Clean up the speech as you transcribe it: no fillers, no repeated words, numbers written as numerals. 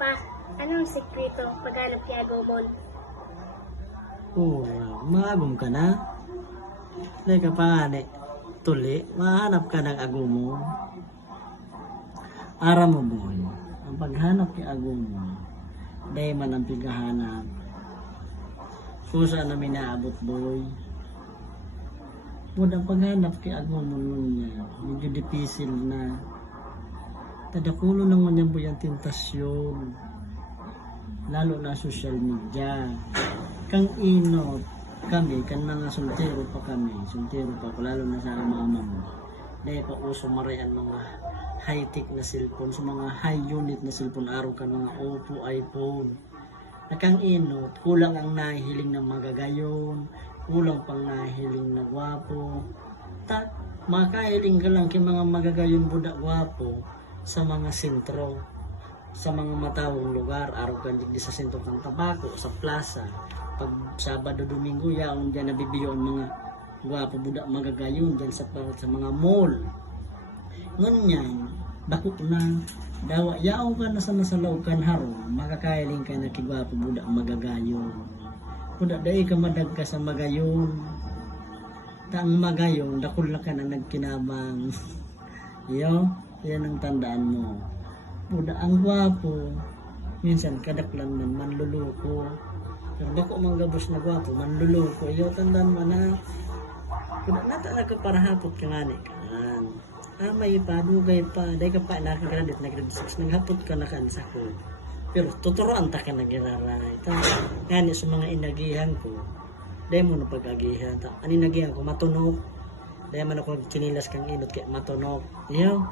Pa, anong sekreto paghanap kay Agumon? Oo, maagom ka na. Dahil ka pa nga ni, tuli, mahanap ka ng agumo. Ara mo boy, ang paghanap kay agumo, dahil man ang pighahanap. Kusa namin naabot boy. Muna ang paghanap kay agumo nun niya, medyo dipisil na. Tadakulo naman yan boy ang tentasyon. Lalo na social media. Kang inot kami, kan mga soltero pa kami, soltero pa ako, lalo na sa mama mo. Dahil pa uso marian mga high-tech na cellphone, so mga high unit na cellphone, araw ka mga Oppo, iPhone. Nakang inot, kulang ang nahihiling ng magagayon, kulang pang nahihiling na gwapo. Makahiling ka lang kay mga magagayon budak gwapo sa mga sentro, sa mga matawang lugar, araw ka di sa sentro kang tabako, sa plaza. Pag Sabado, Domingo, yaon dyan nabibiyo ang mga gwapo budak magagayon dyan sa mga mall. Ngunyan, dako na, dawa, yaon ka na sa nasalaw kan haro, makakailing ka na kigwapo budak magagayon. Budak dahi ka madag ka sa magayon. Taang magayon, dakol na ka na nagkinabang. Yo, yan ang tandaan mo. Budak ang gwapo, minsan kadaklan man manluluko. Pero bako mang gabos na gwapo, manluluko. Iyo, tandaan mo na. Budak na talaga para hapot ka nga ni kan. May pa, dugay pa. Dahil ka pa, nakagraduate, nag-grade 6, naghapot ka na kansa ko. Pero tuturoan ta ka nagiraray. Ngani sa mga inagihan ko, dahil mo na pag-agihan. Ang inagihan ko, matunog. Dahil man ako chinilas kang inot, kaya matunog. Iyo,